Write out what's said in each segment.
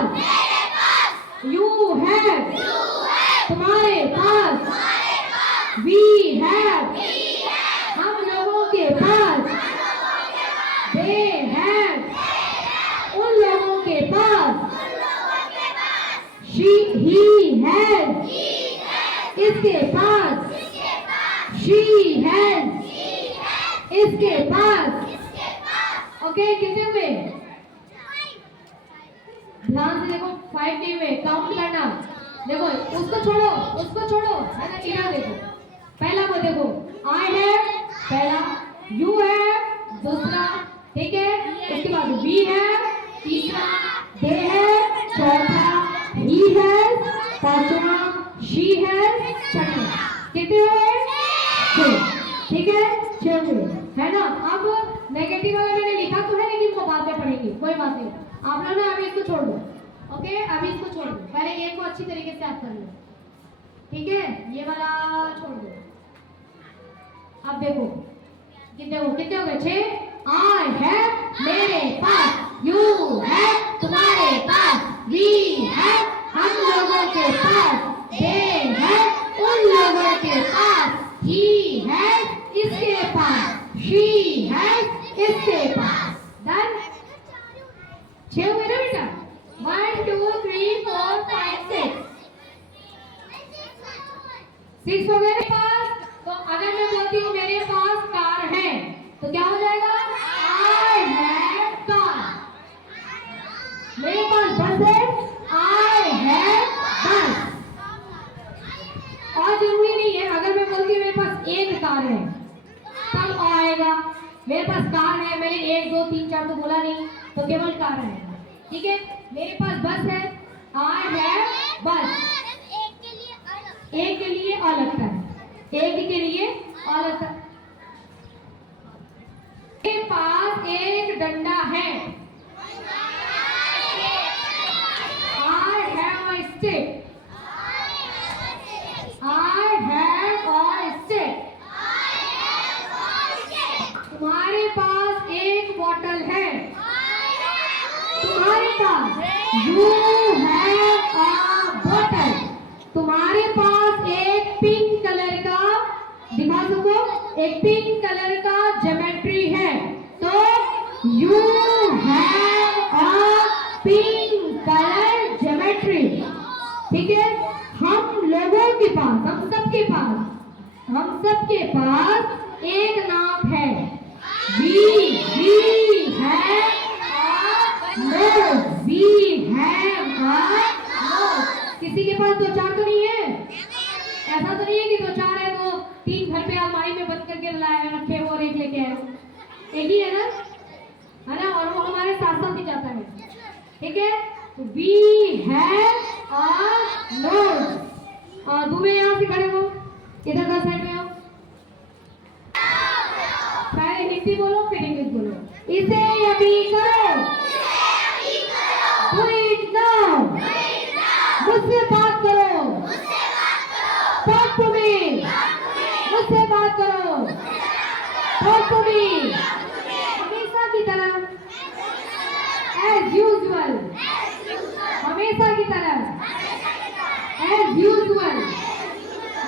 Pass you have तुम्हारे पास we have हम लोगों के पास दे हैव उन लोगों के पास ही हैज इसके पास शी हैज इसके पास ओके कितने हुए ध्यान से देखो 5 नहीं हुए काउंट करना देखो उसको छोड़ो है ना इधर देखो पहला वो देखो आई हैव पहला यू हैव दूसरा ठीक है उसके बाद वी हैव तीसरा दे हैव चौथा ही हैज पांचवा शी हैज छठा कितने हुए 6 ठीक है 6 हुए है ना अब नेगेटिव वाला मैंने लिखा तो है लेकिन वो बाद में पढ़ेंगे कोई बात नहीं आप लोग ना अभी इसको छोड़ दो ओके अभी इसको छोड़ दो पहले ये को अच्छी तरीके से याद कर लो ठीक है ये वाला छोड़ दो अब देखो कितने हो गए 6 आई हैव मेरे पास यू हैव तुम्हारे पास वी हैव हम लोगों के पास दे हैव उन लोगों के पास ही हैज इसके पास शी हैज इसके पास डन 6 हुए ना बेटा 1 2 3 4 5 6 हो गए पास तो अगर मैं बोलती हूँ मेरे पास कार है तो क्या हो जाएगा आई हैव कार मेरे पास बस है आई हैव बस और जरूरी नहीं है अगर मैं बोलती हूँ मेरे पास एक कार है तब आएगा मेरे पास कार है मैंने 1 2 3 4 तो बोला नहीं तो केवल कार है ठीक है मेरे पास बस है आई हैव बस एक के लिए अलग है एक के लिए अलग है मेरे पास एक डंडा है I have a stick I have a stick. तुम्हारे पास एक बॉटल है तुम्हारे पास you have a bottle. तुम्हारे पास एक पिंक कलर का दिखा सको एक पिंक कलर का ज्योमेट्री है तो you have a pink color geometry ठीक है हम लोगों के पास हम सबके पास एक नाप है we have a nose we have a nose किसी के पास 2-4 तो नहीं है ऐसा तो नहीं है कि 2-4 है तो 3 घर पे अलमारी में बंद करके लाए रखे हो और एक लेके आए एक ही है ना और वो हमारे साथ साथ ही जाता है ठीक है we have a nose दूसरे यहाँ से खड़े हो इधर का साइड में हो पहले हिंदी बोलो फिर इंग्लिश बोलो इसे अभी करो do it now मुझसे बात करो talk to me मुझसे बात करो talk to me हमेशा की तरह as usual हमेशा की तरह as usual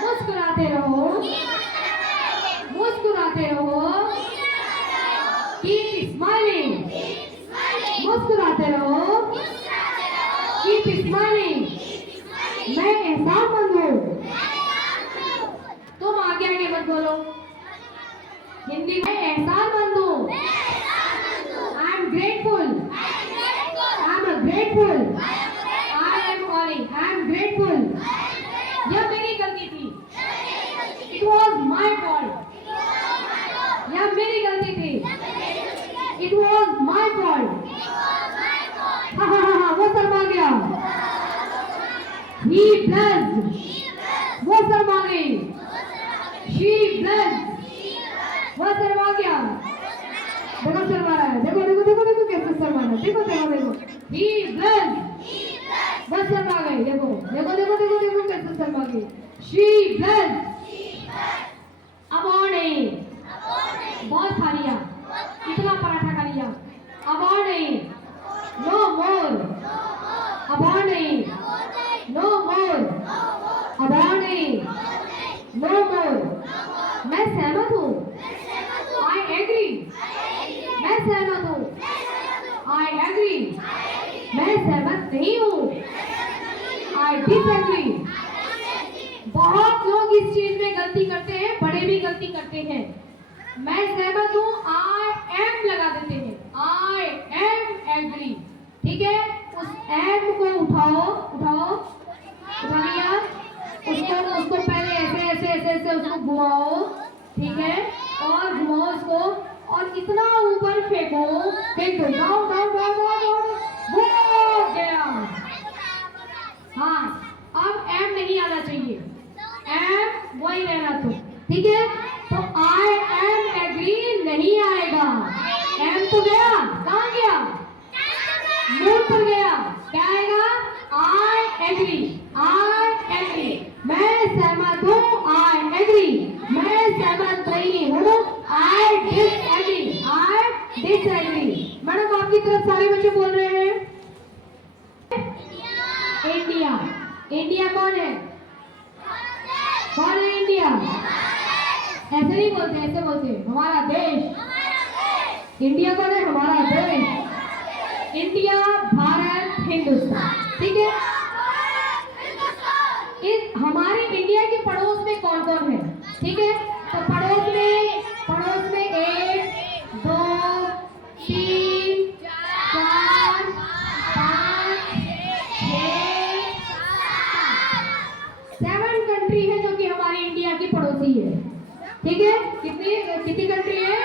मुस्कुराते रहो keep smiling मुस्कुराते रहो keep smiling मैं एहसानमंद हूँ तुम आगे मत बोलो हिंदी में एहसानमंद हूँ I am grateful I am grateful I am grateful यह मेरी गलती थी It was my fault यह मेरी गलती थी It was my fault हाँ वो शर्मा गया He blushed वो शर्मा गई She blushed वो शर्मा गया देखो शर्मा रहा है देखो कैसे शर्मा रहा है देखो He blushed बस शर्मा गई देखो कैसे शर्मा गई She blushed अब और नहीं बहुत खा लिया इतना पराठा खा लिया अब और नहीं no more मैं सहमत नहीं हूँ। I disagree. बहुत लोग इस चीज में गलती करते हैं, बड़े भी गलती करते हैं। मैं सहमत हूँ, आई एम लगा देते हैं, आई एम एग्री। ठीक है, उस एम को उठाओ, उठा लिया, उसको पहले ऐसे ऐसे ऐसे ऐसे उसको घुमाओ, ठीक है, और घुमाओ उसको और इतना ऊपर फेंको, फेंक दो, डाउन डाउन डाउन डाउन, वो गया। हाँ, अब एम नहीं आना चाहिए, एम वही रहना तो, ठीक है। तो आई एम एग्री नहीं आएगा, एम तो गया, कहाँ गया, मूड पर गया, क्या आएगा, आई एग्री, आई एग्री, मैं सहमत हूँ, आई एग्री, मैं सहमत नहीं हूँ, I disagree, I disagree. Madam आपकी तरफ सारे बच्चे बोल रहे हैं इंडिया। इंडिया कौन है, कौन है इंडिया? ऐसे नहीं बोलते, ऐसे बोलते हमारा देश। इंडिया कौन है, हमारा देश। इंडिया, भारत, हिंदुस्तान, ठीक है। इस हमारे इंडिया के पड़ोस में कौन कौन है, ठीक है। तो पड़ोस में 1 2 3 4 5 6 7 कंट्री है जो कि हमारी इंडिया की पड़ोसी है, ठीक है। कितनी कंट्री है,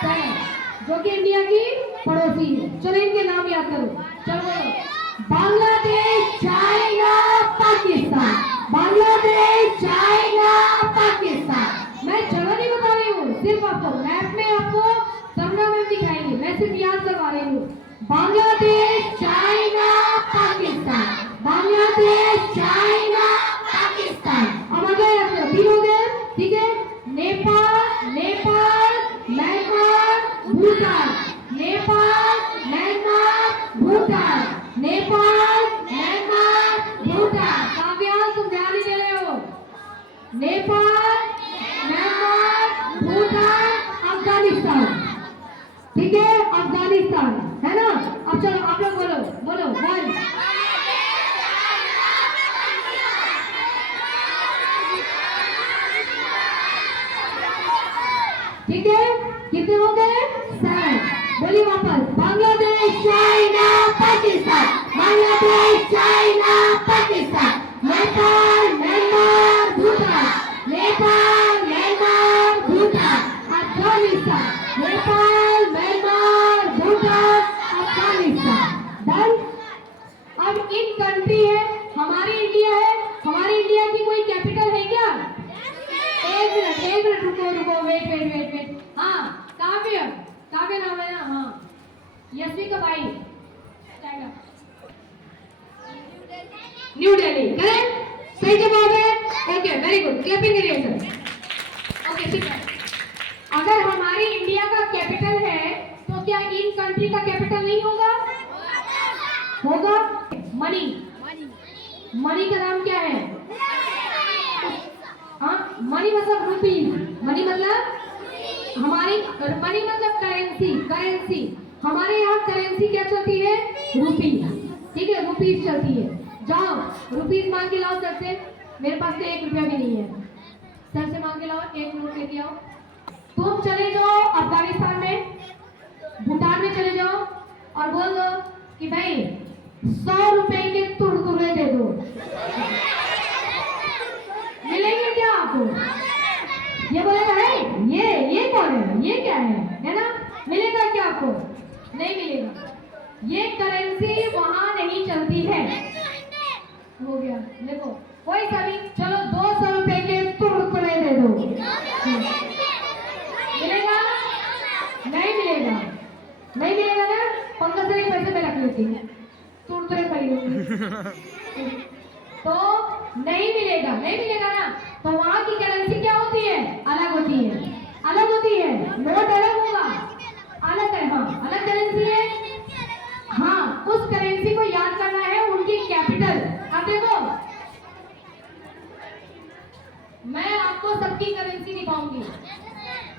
7, जो कि इंडिया की पड़ोसी है। चलो इनके नाम याद करो, चलो, बांग्लादेश, चाइना, पाकिस्तान, बांग्लादेश, चाइना, पाकिस्तान। मैं जगह नहीं बता रही हूँ, सिर्फ आपको मैप में आपको संज्ञा में दिखाएंगे, मैं सिर्फ याद करवा रही हूँ। Bangladesh, China, Pakistan, Bangladesh, China, Pakistan. अब आ गए आपको 3 हो गए, ठीक है। Nepal, Myanmar, Bhutan, Nepal, Myanmar, Bhutan, Nepal, Myanmar, Bhutan. Kavya तुम ध्यान ही दे रहे हो, नेपाल, म्यांमार, भूटान, अफगानिस्तान, ठीक है, अफगानिस्तान है ना। अब चलो आप लोग बोलो 1, ठीक है। कितने हो गए, 7। बोलिए वापस, Bangladesh, China, Pakistan, Bangladesh, China, Pakistan, Nepal, Myanmar, Bhutan, Nepal, Myanmar, Bhutan, Afghanistan, Nepal, Myanmar, Bhutan, Afghanistan. Done. अब एक कंट्री है, हमारी इंडिया है, हमारी इंडिया की कोई कैपिटल है क्या? एक मिनट रुको, वेट। हाँ, काव्य नाम है ना, हाँ, यशवी का भाई, न्यू दिल्ली, करेक्ट, सही जवाब है। ओके, वेरी गुड, क्लैपिंग करिए सर। ओके, ठीक है। अगर हमारी इंडिया का कैपिटल है तो क्या इन कंट्री का कैपिटल नहीं होगा? मनी का नाम क्या है? हाँ, मनी मतलब रुपीज, मनी मतलब हमारी, मनी मतलब करेंसी। हमारे यहाँ करेंसी क्या चलती है? रुपीज, ठीक है, रुपीज चलती है। जाओ रुपीज मांग के लाओ सर से, मेरे पास तो 1 रुपया भी नहीं है, सर से मांग के लाओ, 1 नोट लेके आओ। तुम चले जाओ अफगानिस्तान में, भूटान में चले जाओ और बोल दो कि भाई 100 रुपए के तुरतुरे दे दो, मिलेंगे क्या आपको? ये बोलेगा है ये कौन है, ये क्या है ना? मिलेगा क्या आपको? नहीं मिलेगा। ये करेंसी वहां नहीं चलती है। हो गया, देखो कोई सा भी, चलो 200 रुपए के तुरतुरे दे दो, मिलेगा? नहीं मिलेगा ना। 15 पैसे में रख लेती हूँ, तुरतुरे खरीदूंगी तो नहीं मिलेगा ना। तो वहां की करेंसी क्या होती है? अलग होती है। नोट अलग होगा, अलग है, हाँ, अलग करेंसी है। हाँ, उस करेंसी को याद करना है, उनकी कैपिटल। अब देखो, मैं आपको सबकी करेंसी दिखाऊंगी,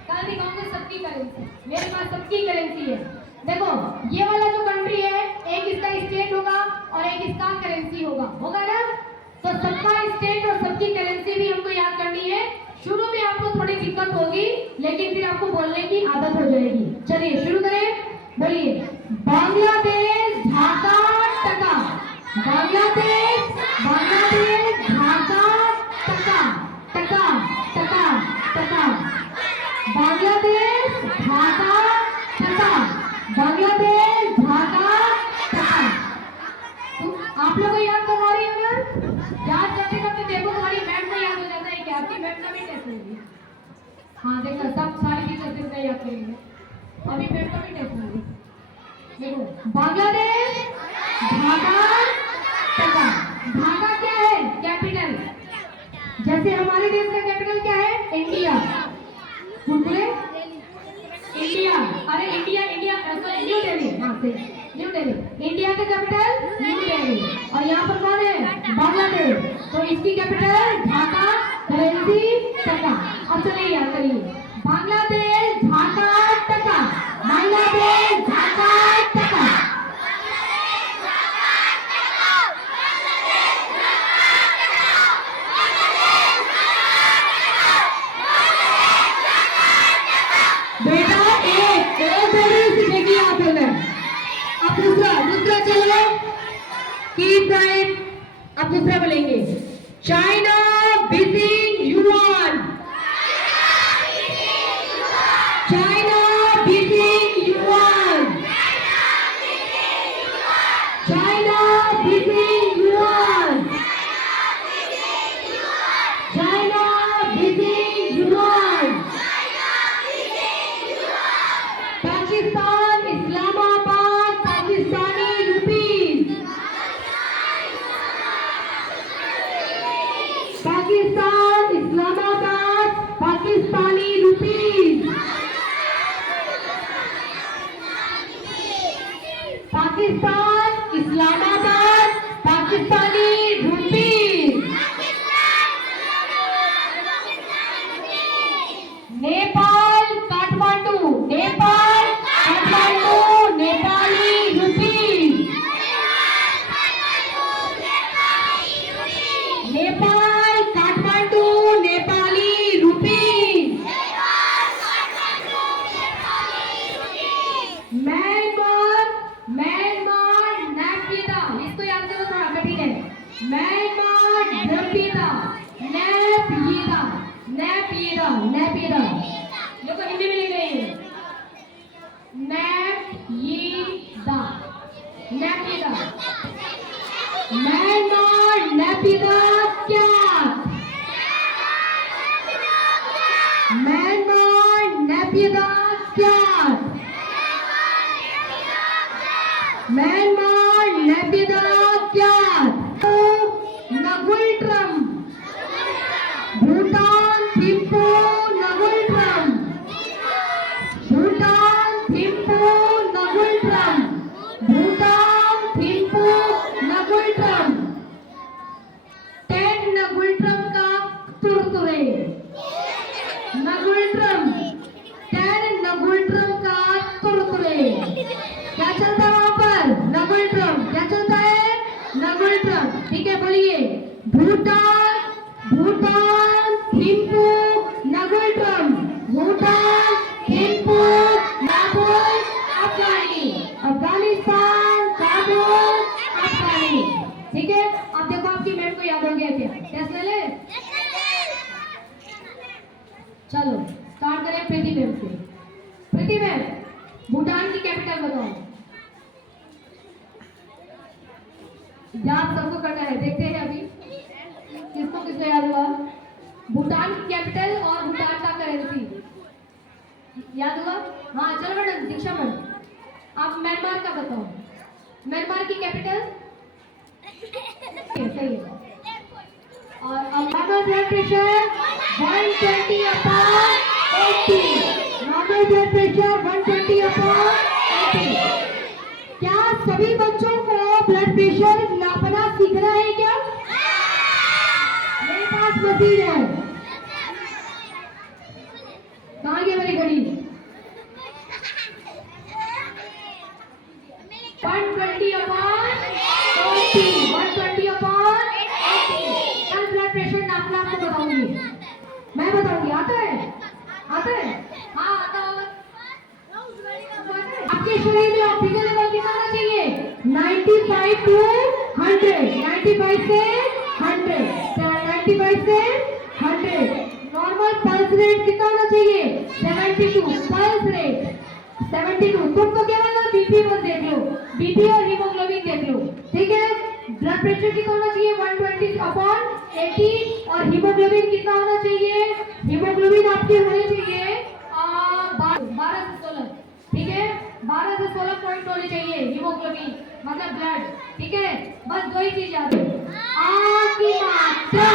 कल दिखाऊंगी सबकी करेंसी, मेरे पास सबकी करेंसी है। देखो, ये वाला जो कंट्री है, एक इसका स्टेट होगा, इसका करेंसी होगा ना? तो सबका स्टेट और सबकी करेंसी भी हमको याद करनी है। शुरू में आपको थोड़ी दिक्कत होगी, लेकिन फिर आपको बोलने की आदत हो जाएगी। चलिए शुरू करें, बोलिए। बांग्लादेश ढाका टका, बांग्लादेश बांग्लादेश ढाका टका टका टका टका, बांग्लादेश ढाका टका, बांग्लादेश ढाका टका। आप लोगों को याद करवा रही हो ना? याद करते करते देखो तुम्हारी मैम को याद हो जाता है क्या? आपकी मैम का भी टेस्ट होगी। हाँ देखो, सब सारी टीचर्स का याद करेंगे। अभी मैम का भी टेस्ट होगी। देखो, बांग्लादेश ढाका टका। ढाका क्या है? कैपिटल। जैसे हमारे देश का कैपिटल क्या है? इंडिया। बोले इंडिया। अरे इंडिया इंडिया न्यू दिल्ली। हाँ से न्यू दिल्ली। इंडिया का कैपिटल न्यू दिल्ली। और यहाँ पर कौन है? बांग्लादेश। तो इसकी कैपिटल ढाका, करेंसी टका। अब चलिए याद करिए, बांग्लादेश ढाका टका, बांग्लादेश ढाका टका। बेटा एक देखिए आप लोग। अब दूसरा चलो कीप राइट। अब दूसरा बोलेंगे, China Beijing yuan, China Beijing yuan, China Beijing yuan, China Beijing yuan. Pakistan Islamabad Pakistani rupees, Pakistan Islamabad Pakistani rupees, Pakistan Islamabad Pakistani rupees. Nepal Kathmandu, Nepal Kathmandu Nepali rupees, Nepal Kathmandu Nepali rupees. Myanmar Myanmar Naypyidaw, इसको याद करो, थोड़ा कठिन है। Myanmar Naypyidaw, Naypyidaw Naypyidaw Naypyidaw. देखो हिंदी में लिख रहे हैं, नैपीदा नैपीदा। म्यांमार नैपीदा क्या? म्यांमार नैपीदा क्या? म्यांमार नैपीदा क्या? Ngultrum, Bhutan Thimphu Ngultrum, Bhutan Thimphu Ngultrum, Bhutan Thimphu Ngultrum. 10 Ngultrum का तुरतुरे, नगुल ट्रम 10 नगुल ट्रम का तुरतुरे। क्या चलता है वहां पर? नगुल ट्रम। क्या चलता है? नगुल ट्रम। ठीक है, बोलिए। भूटान भूटान थिम्पू नगुल ट्रम, भूटान थिम्पू नागुल अफगानी, अफगानिस्तान काबुल अफगानी। ठीक है, अब देखो आपकी मैम को याद हो गया क्या? टेस्ट ले ले। चलो स्टार्ट करें प्रीति मैम से। प्रीति मैम, भूटान की कैपिटल बताओ। याद सबको करना है, देखते हैं अभी किसको किसको याद हुआ। भूटान की कैपिटल और भूटान का करेंसी याद हुआ? हाँ चलो मैडम, दीक्षा मैम आप म्यांमार का बताओ। म्यांमार की कैपिटल सही है। और normal blood pressure 120/80, normal blood pressure 120/80। क्या सभी बच्चों को ब्लड प्रेशर नापना सीखना है क्या? मेरे पास मशीन है। कहाँ गई मेरी घड़ी? 120/80। 95 to 100, 95 से 100, 95 से 100। नॉर्मल पल्स रेट कितना होना चाहिए? 72 पल्स रेट 72। तुम तो केवल ना बीपी बस देख लो, बीपी और हीमोग्लोबिन देख लो, ठीक है। ब्लड प्रेशर कितना होना चाहिए? 120/80। और हीमोग्लोबिन कितना होना चाहिए? हीमोग्लोबिन आपकी होनी चाहिए 12 से 16, ठीक है। 12 से 16 पॉइंट होनी चाहिए हीमोग्लोबिन, मतलब ब्लड, ठीक है। बस दो ही चीज याद है, आ की मात्रा,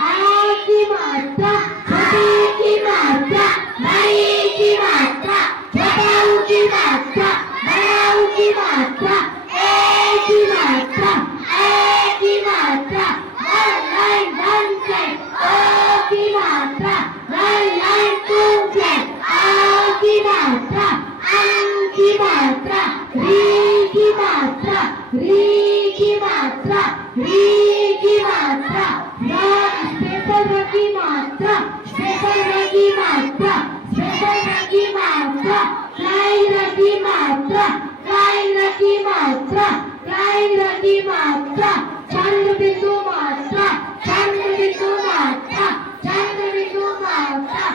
आ की मात्रा, छोटी की मात्रा, बड़ी की मात्रा, छोटाऊ की मात्रा, बड़ाऊ की मात्रा, ए की मात्रा, ए की मात्रा, वन लाइन वन फ्लैट, ओ की मात्रा, वन लाइन टू फ्लैट, आ की मात्रा, अं की मात्रा, री की मात्रा, री की मात्रा, री की मात्रा, स्पेशल र की मात्रा, स्पेशल र की मात्रा, स्पेशल र की मात्रा, फ्लाइंग र की मात्रा, फ्लाइंग र की मात्रा, फ्लाइंग र की मात्रा, चंद्र बिंदु मात्रा, चंद्र बिंदु मात्रा, चंद्र बिंदु मात्रा,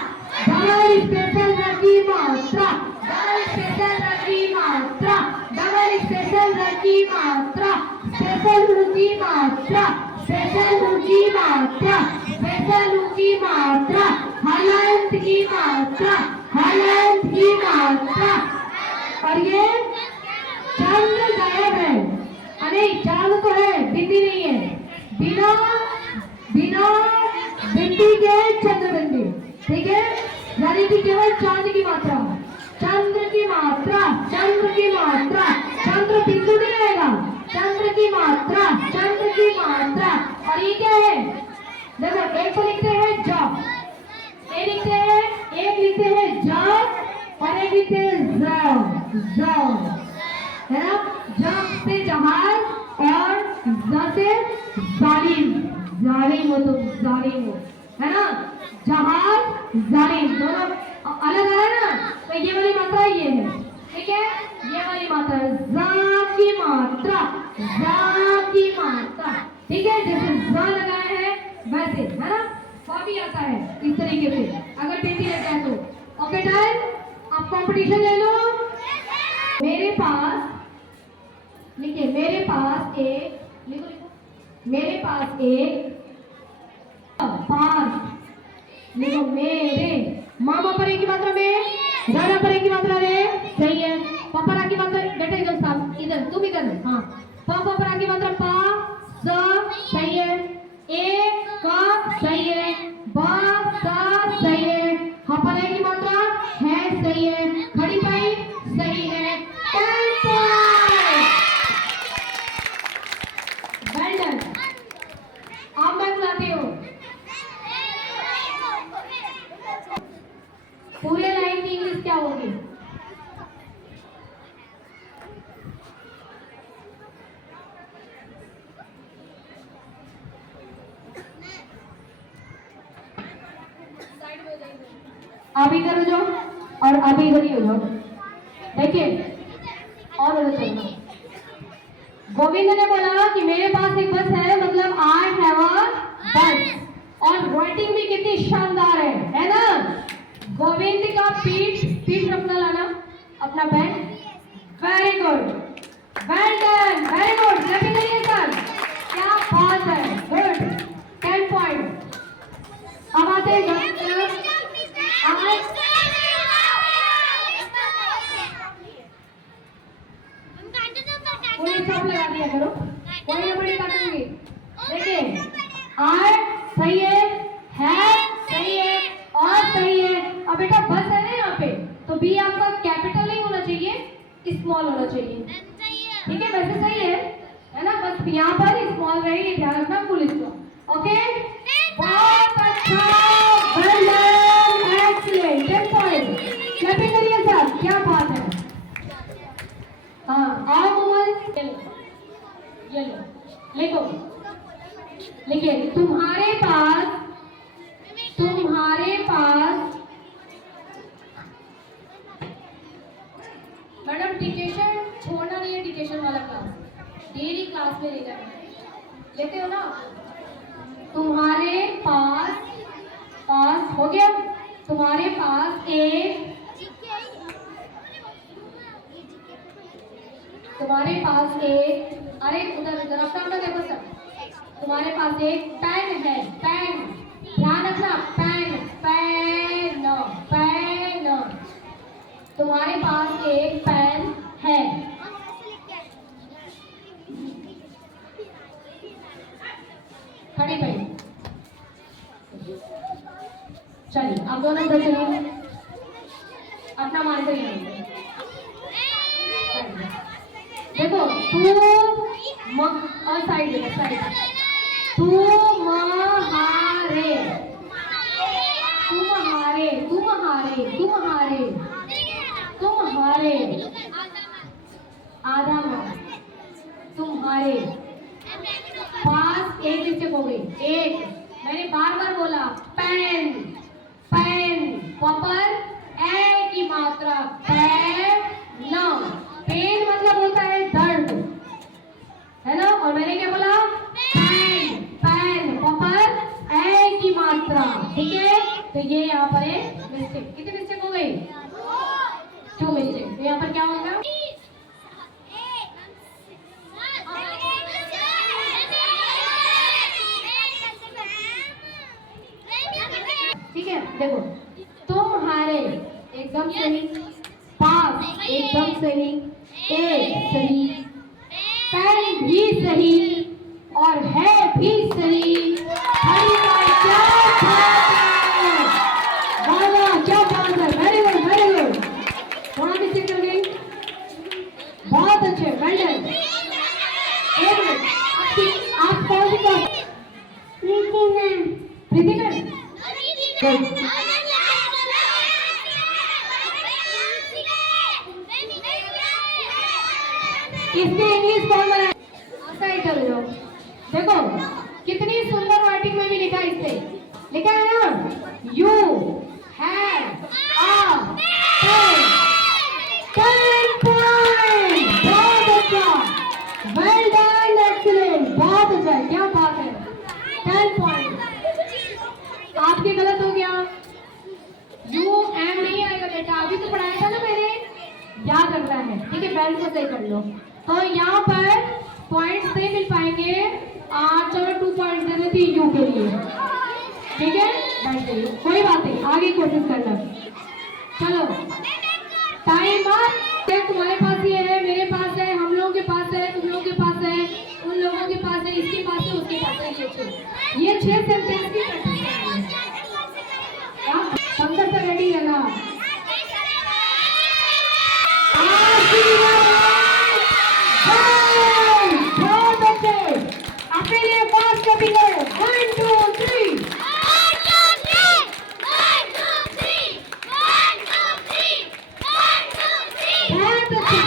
डबल स्पेशल र की मात्रा, डबल स्पेशल र की मात्रा, डबल स्पेशल र की मात्रा, स्पेशल र की मात्रा, स्पेशल र की मात्रा, स्पेशल र की मात्रा, हलंत की मात्रा, हलंत की मात्रा। और ये चंद्र गायब है, अरे चांद तो है, बिंदी नहीं है। बिना बिना बिंदी के चंद्र बिंदी, ठीक है। यानी कि केवल चांद की मात्रा, चंद्र की मात्रा, चंद्र की मात्रा, चंद्र बिंदु नहीं आएगा, चंद्र की मात्रा, चंद्र की मात्रा। और ये क्या है? देखो, एक को लिखते हैं जब, एक लिखते हैं जब, और एक लिखते हैं जब, है ना। जब से जहाज और ज से जालिम, जालिम हो तुम, जालिम हो, है ना। जहाज जालिम दोनों अलग है ना, तो ये वाली मात्रा ये है, ठीक है। ये वाली मात्रा जा की मात्रा, जा की मात्रा, ठीक है। जैसे जा लगाया है वैसे, है ना। वो भी आता है इस तरीके से, अगर बिंदी लग जाए तो। ओके डन, अब कंपटीशन ले लो। मेरे पास, लिखिए, मेरे पास एक, लिखो लिखो, मेरे पास एक पास, लिखो मेरे, मामा परे की मात्रा में, राना परे की मात्रा रे, सही है। पपरा की मात्रा, बेटा इधर साम, इधर तुम इधर, हाँ। पपरा की मात्रा पा, स, सही है। ए का सही है, बा सा सही है। हपरे की मात्रा है, सही है। खड़ी पाई सही है। Well done. अब मैं बुलाती हूँ पूरे लाइन की इंग्लिश क्या होगी? आप इधर हो जाओ और आप इधर ही हो जाओ, देखिए। और उधर चलना। गोविंद ने बोला कि मेरे पास एक बस है, मतलब आई हैव अ बस। और राइटिंग भी कितनी शानदार है ना। गोविंद का पीठ रखना, लाना अपना pen. Very good, well done, very good, clapping करिए सर, क्या बात है, गुड, 10 पॉइंट। अब आते हैं सब लगा दिया करो, कोई नंबर काटूंगी। देखिए, आर सही है सही है और सही है। अब बेटा बस है ना यहाँ पे, तो बी आपका कैपिटल नहीं होना चाहिए, स्मॉल होना चाहिए, ठीक है। वैसे सही है ना। बस यहाँ पर स्मॉल रहेगी, ध्यान रखना फुल स्मॉल। ओके, बहुत अच्छा, well done, excellent, 10 point. Clapping करिए सर, क्या बात है। हाँ, आओ मोहन, ये लो, लिखो, लिखिए, तुम्हारे पास मैडम डिक्टेशन पास में लेना है, लेते हो ना? तुम्हारे पास पास हो गया, तुम्हारे पास एक, तुम्हारे पास एक, अरे उधर उधर अपना अपना देखो सर, तुम्हारे पास एक पेन है, पेन, ध्यान रखना, पेन पेन पेन, तुम्हारे पास एक पेन है। खड़ी भाई, चलिए आप दोनों उधर चलिए, अपना मान कर देखो, और साइड देखो, साइड, तुम्हारे, तुम्हारे तुम्हारे तुम्हारे तुम्हारे, आधा तुम्हारे पास एक मिस्टेक हो गई, एक, मैंने बार बार बोला पेन पेन, प्रॉपर ए की मात्रा, पेन, पेन मतलब होता है दर्द, है ना? और मैंने क्या बोला? पेन पेन, प्रॉपर ए की मात्रा, ठीक है? तो ये यहाँ पर है मिस्टेक, कितनी मिस्टेक हो गई? 2 मिस्टेक। तो यहाँ पर क्या होगा? ठीक है, देखो, तुम्हारे एकदम सही, पास एकदम सही, एक सही, पेन भी सही, और है भी सही। क्या बात है, वेरी गुड वेरी गुड, थोड़ा मिस्टेक कर गई, बहुत अच्छे, वेल डन। एक मिनट, आप कौन सी क्लास? प्रीति मैम, इसकी इंग्लिश कौन बनाया? सही कर लो, देखो कितनी सुंदर राइटिंग में भी लिखा है, इससे लिखा है ना, you have a pen, 10 point, बहुत अच्छा, वेल डन, एक्सीलेंट, बहुत अच्छा, क्या बात है, 10 पॉइंट। आपके गलत हो गया, यू एम नहीं आएगा बेटा, अभी तो पढ़ाया था ना मैंने, याद रखना है, ठीक है? बेल्ट को सही कर लो। तो यहाँ पर पॉइंट्स नहीं मिल पाएंगे, चलो 2 पॉइंट्स दे देती यू के लिए, ठीक है? बैठ जाइए, कोई बात नहीं, आगे कोशिश करना। चलो टाइम अप, तुम्हारे पास ये है, मेरे पास है, हम लोगों के पास है, तुम लोगों के पास है, उन लोगों के पास है, इसके पास है, उसके पास है, ये 6 सेंटेंस की प्रैक्टिस करनी है। पंकज से रेडी है ना? बहुत अच्छे, अपने लिए फास्ट कॉपी करो, 1 2 3, बहुत अच्छा,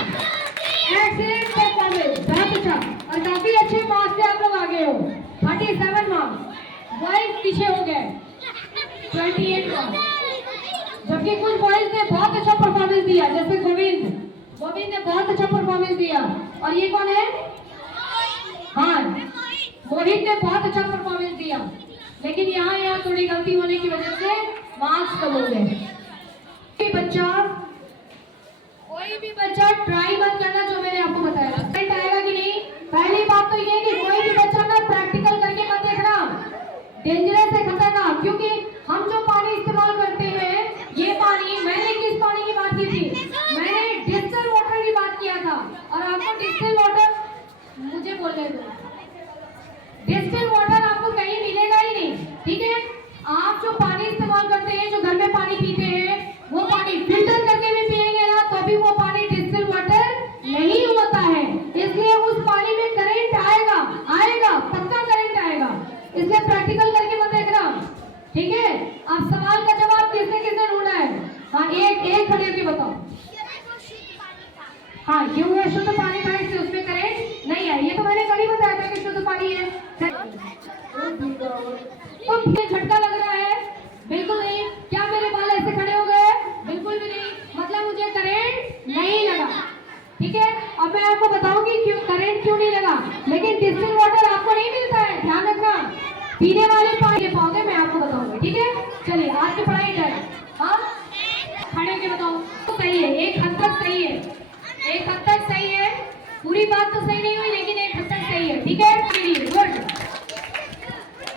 एक्सीलेंट परफॉर्मेंस, बहुत अच्छा, और काफी अच्छे मार्क्स से आप लोग आगे हो, 37 मार्क्स, बॉयज पीछे हो गए, 28 मार्क्स, जबकि कुछ बॉयज ने बहुत अच्छा परफॉर्मेंस दिया, जैसे गोविंद ने बहुत अच्छा परफॉर्मेंस दिया, और ये कौन है? हाँ, मोहित ने बहुत अच्छा परफॉर्मेंस दिया, लेकिन यहाँ थोड़ी गलती होने की वजह से मार्क्स कम हो गए। कोई भी बच्चा ट्राई मत करना जो मैंने आपको बताया, रिजल्ट आएगा कि नहीं। पहली बात तो ये कि कोई भी बच्चा ना प्रैक्टिकल करके मत देखना, डेंजरस है, खतरनाक, क्योंकि हम जो पानी इस्तेमाल करते हैं, ये पानी, मैंने किस पानी की बात की थी? मैंने डिस्टिल वाटर की बात किया था, और आपको डिस्टिल वाटर, मुझे बोलने दो, डिस्टिल वाटर आपको कहीं मिलेगा ही नहीं, ठीक है? आप जो पानी इस्तेमाल करते हैं, जो घर में पानी पीते हैं, वो पानी फिल्टर करके भी पिएंगे ना, तो भी वो पानी डिस्टिल वाटर नहीं होता है, इसलिए उस पानी में करंट आएगा, पक्का करंट आएगा, इसलिए प्रैक्टिकल करके मत देखना, ठीक है? अब सवाल का जवाब किसने किसने ढूंढा है? हाँ, एक खड़े होकर बताओ। हाँ, क्यों है शुद्ध पानी था, इससे उसमें करंट नहीं है, ये तो मैंने कल ही बताया था कि शुद्ध पानी है। तो झटका लग रहा है? बिल्कुल नहीं, क्या मेरे पीने वाले पानी दे पाओगे मैं आपको बताऊंगा, ठीक है? चलिए आज की पढ़ाई डन। हाँ खड़े होके बताओ। तो सही है, एक हद तक सही है, एक हद तक सही है, पूरी बात तो सही नहीं हुई लेकिन एक हद तक सही है, ठीक है? गुड।